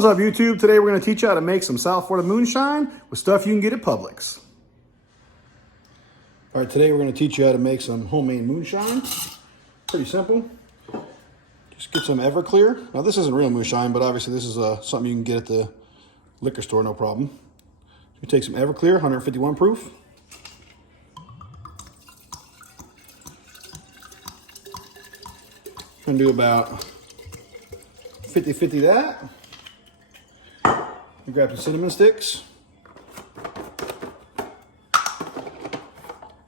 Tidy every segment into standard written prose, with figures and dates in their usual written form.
What's up, YouTube? Today we're going to teach you how to make some South Florida moonshine with stuff you can get at Publix. All right, today we're going to teach you how to make some homemade moonshine. Pretty simple. Just get some Everclear. Now this isn't real moonshine, but obviously this is something you can get at the liquor store, no problem. You take some Everclear, 151 proof. I'm going to do about 50-50 that. You grab some cinnamon sticks. I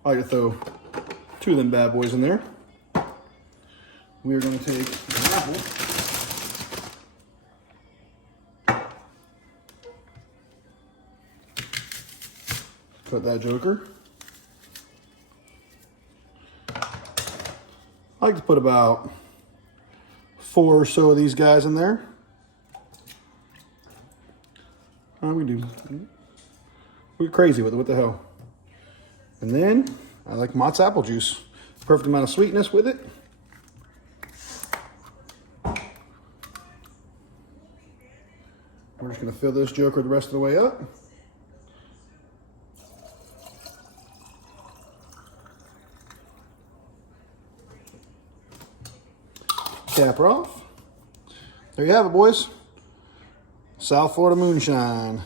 like to throw 2 of them bad boys in there. We are going to take an apple. Cut that joker. I like to put about 4 or so of these guys in there. We're crazy with it, what the hell. And then I like Mott's apple juice. Perfect amount of sweetness with it. We're just gonna fill this joker the rest of the way up. Cap her off. There you have it, boys. South Florida moonshine.